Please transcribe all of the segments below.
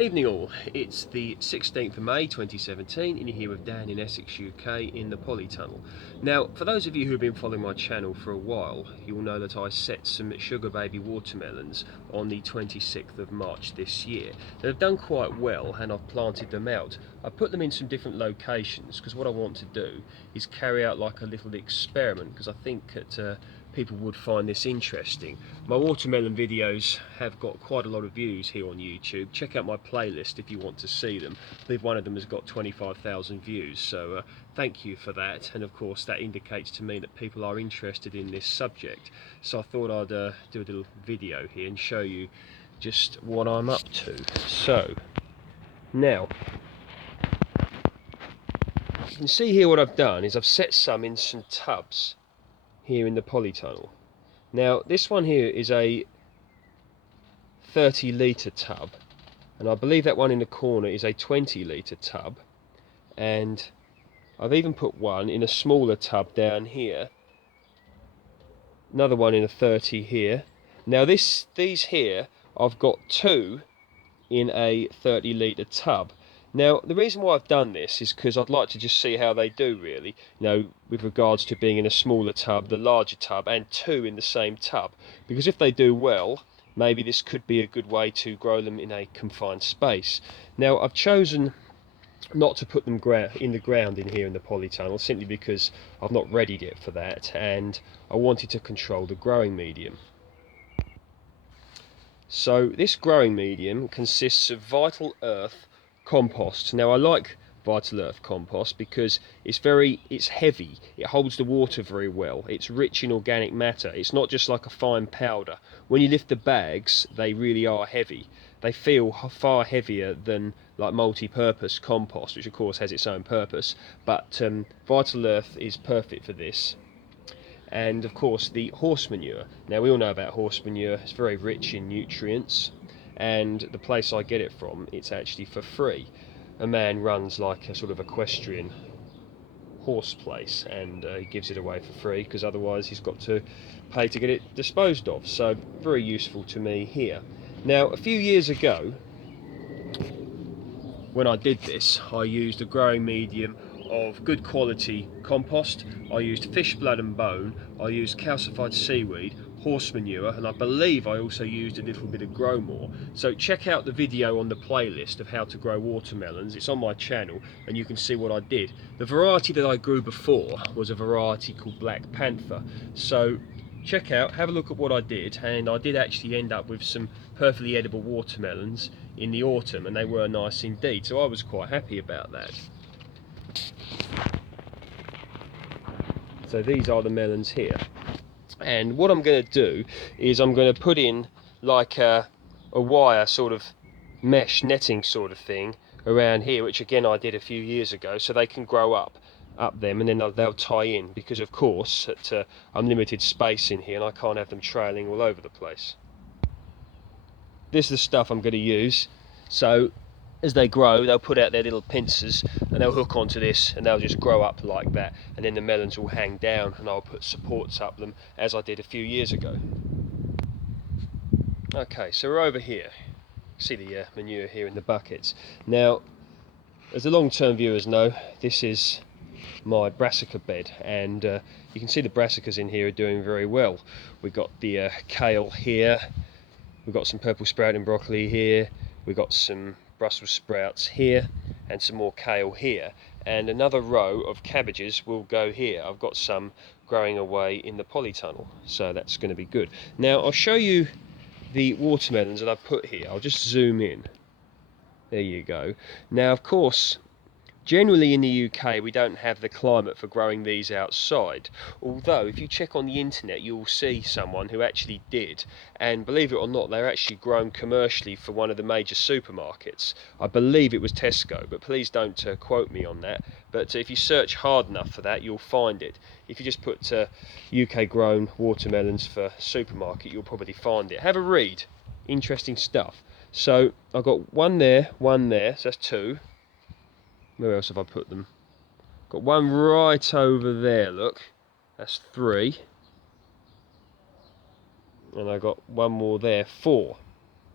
Evening all, it's the 16th of May 2017 and you're here with Dan in Essex, UK in the Polytunnel. Now, for those of you who have been following my channel for a while, you will know that I set some sugar baby watermelons on the 26th of March this year. They've done quite well and I've planted them out. I put them in some different locations because what I want to do is carry out like a little experiment, because I think that people would find this interesting. My watermelon videos have got quite a lot of views here on YouTube. Check out my playlist if you want to see them. I believe one of them has got 25,000 views, so thank you for that, and of course that indicates to me that people are interested in this subject. So I thought I'd do a little video here and show you just what I'm up to. So now you can see here what I've done is I've set some in some tubs here in the Polytunnel. Now this one here is a 30-litre tub, and I believe that one in the corner is a 20-litre tub, and I've even put one in a smaller tub down here, another one in a 30 here. Now these here, I've got two in a 30-litre tub. Now the reason why I've done this is because I'd like to just see how they do, really, you know, with regards to being in a smaller tub, the larger tub, and two in the same tub, because if they do well, maybe this could be a good way to grow them in a confined space. Now I've chosen not to put them in the ground in here in the Polytunnel, simply because I've not readied it for that and I wanted to control the growing medium. So this growing medium consists of Vital Earth compost. Now I like Vital Earth compost because it's heavy, it holds the water very well, it's rich in organic matter, it's not just like a fine powder. When you lift the bags, they really are heavy. They feel far heavier than like multi-purpose compost, which of course has its own purpose, but Vital Earth is perfect for this. And of course the horse manure. Now we all know about horse manure, it's very rich in nutrients, and the place I get it from, it's actually for free. A man runs like a sort of equestrian horse place, and he gives it away for free because otherwise he's got to pay to get it disposed of. So very useful to me here. Now a few years ago when I did this, I used a growing medium of good quality compost. I used fish blood and bone, I used calcified seaweed, horse manure, and I believe I also used a little bit of grow more. So check out the video on the playlist of how to grow watermelons. It's on my channel and you can see what I did. The variety that I grew before was a variety called Black Panther. So check out, have a look at what I did, and I did actually end up with some perfectly edible watermelons in the autumn, and they were nice indeed, so I was quite happy about that. So these are the melons here, and what I'm going to do is I'm going to put in like a wire sort of mesh netting sort of thing around here, which again I did a few years ago, so they can grow up them, and then they'll tie in, because of course at unlimited space in here and I can't have them trailing all over the place. This is the stuff I'm going to use, so as they grow they'll put out their little pincers and they'll hook onto this and they'll just grow up like that, and then the melons will hang down and I'll put supports up them as I did a few years ago. Okay, so we're over here. See the manure here in the buckets. Now as the long-term viewers know, this is my brassica bed, and you can see the brassicas in here are doing very well. We've got the kale here, we've got some purple sprouting broccoli here, we've got some Brussels sprouts here, and some more kale here, and another row of cabbages will go here. I've got some growing away in the Polytunnel, so that's going to be good. Now I'll show you the watermelons that I've put here. I'll just zoom in. There you go. Now of course, generally in the UK we don't have the climate for growing these outside, although if you check on the internet you'll see someone who actually did, and believe it or not they're actually grown commercially for one of the major supermarkets. I believe it was Tesco, but please don't quote me on that, but if you search hard enough for that you'll find it. If you just put UK grown watermelons for supermarket you'll probably find it. Have a read, interesting stuff. So I've got one there, so that's two. Where else have I put them? Got one right over there, look. That's three. And I got one more there, four.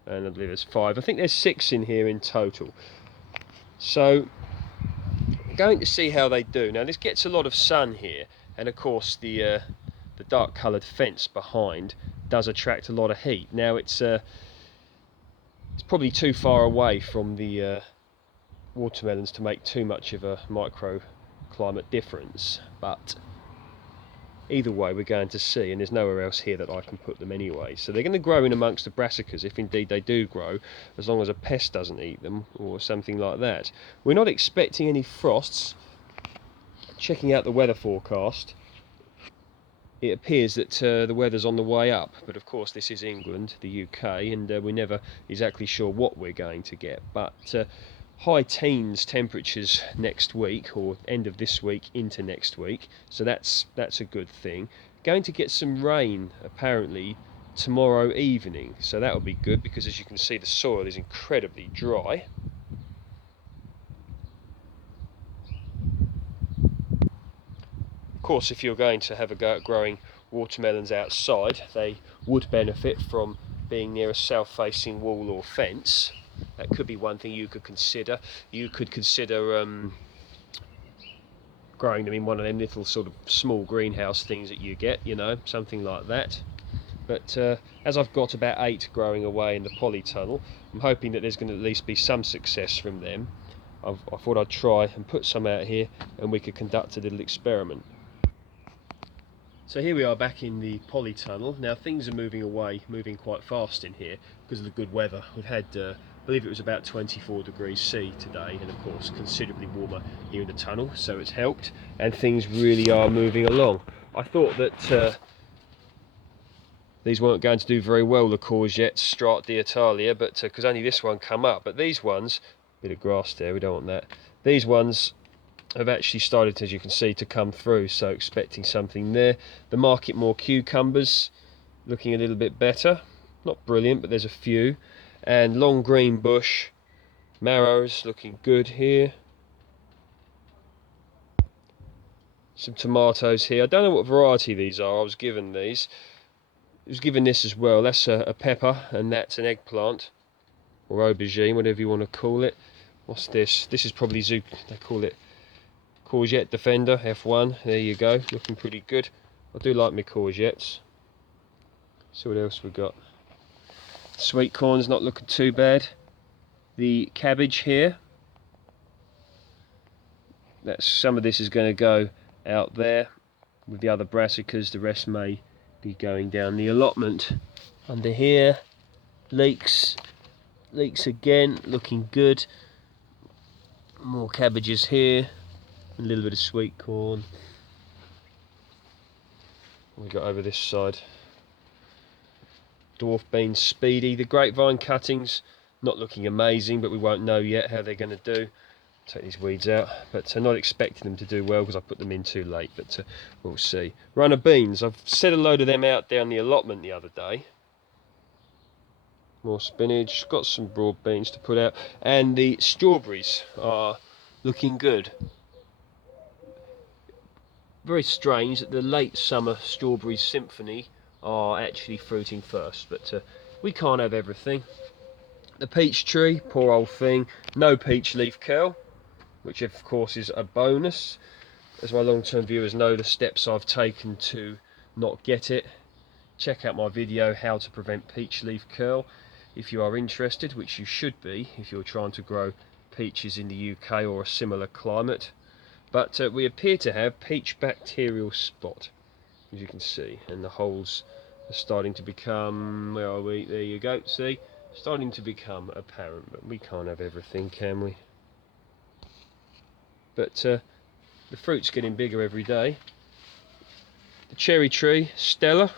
and I believe there's 5. I think there's 6 in here in total. So we're going to see how they do. Now this gets a lot of sun here, and of course the dark coloured fence behind does attract a lot of heat. Now it's probably too far away from the watermelons to make too much of a microclimate difference, but either way we're going to see, and there's nowhere else here that I can put them anyway. So they're going to grow in amongst the brassicas, if indeed they do grow, as long as a pest doesn't eat them or something like that. We're not expecting any frosts. Checking out the weather forecast, it appears that the weather's on the way up, but of course this is England, the UK, and we're never exactly sure what we're going to get. But high teens temperatures next week, or end of this week into next week, so that's a good thing. Going to get some rain apparently tomorrow evening, so that'll be good, because as you can see the soil is incredibly dry. Of course, if you're going to have a go at growing watermelons outside, they would benefit from being near a south-facing wall or fence. That could be one thing you could consider. You could consider growing them in one of them little sort of small greenhouse things that you get, you know, something like that. But as I've got about 8 growing away in the polytunnel, I'm hoping that there's going to at least be some success from them. I thought I'd try and put some out here and we could conduct a little experiment. So here we are back in the polytunnel. Now things are moving quite fast in here because of the good weather. We've had, I believe it was about 24 degrees C today, and of course considerably warmer here in the tunnel, so it's helped, and things really are moving along. I thought that these weren't going to do very well, the courgettes, Strata d'Italia, but because only this one come up. But these ones, bit of grass there, we don't want that. These ones have actually started, as you can see, to come through, so expecting something there. The Market More cucumbers looking a little bit better, not brilliant, but there's a few. And long green bush marrows looking good here. Some tomatoes here. I don't know what variety these are. I was given these. I was given this as well. That's a pepper, and that's an eggplant or aubergine, whatever you want to call it. What's this? This is probably they call it Courgette Defender F1. There you go, looking pretty good. I do like my courgettes. See what else we got. Sweet corn's not looking too bad. The cabbage here, that's some of this is going to go out there with the other brassicas. The rest may be going down the allotment. Under here, leeks again, looking good. More cabbages here. A little bit of sweet corn. We got over this side. Dwarf beans speedy. The grapevine cuttings not looking amazing, but we won't know yet how they're going to do. Take these weeds out, but not expecting them to do well because I put them in too late, but we'll see. Runner beans, I've set a load of them out down the allotment the other day. More spinach, got some broad beans to put out, and the strawberries are looking good. Very strange that the late summer strawberry symphony are actually fruiting first, but we can't have everything. The peach tree, poor old thing, no peach leaf curl, which of course is a bonus. As my long-term viewers know, the steps I've taken to not get it. Check out my video how to prevent peach leaf curl if you are interested, which you should be if you're trying to grow peaches in the UK or a similar climate. But we appear to have peach bacterial spot, as you can see, and the holes are starting to become, where are we? There you go, see? Starting to become apparent, but we can't have everything, can we? But the fruit's getting bigger every day. The cherry tree, Stella,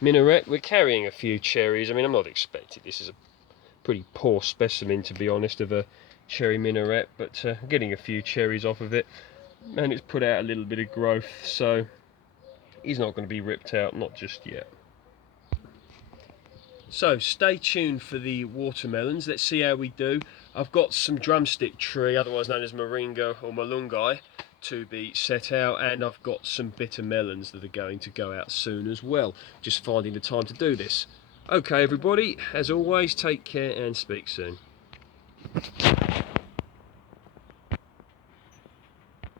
Minaret, we're carrying a few cherries. I mean, I'm not expecting, this is a pretty poor specimen, to be honest, of a cherry Minaret, but getting a few cherries off of it. And it's put out a little bit of growth, so he's not going to be ripped out, not just yet. So stay tuned for the watermelons. Let's see how we do. I've got some drumstick tree, otherwise known as moringa or malungai, to be set out, and I've got some bitter melons that are going to go out soon as well. Just finding the time to do this. Okay everybody, as always, take care and speak soon.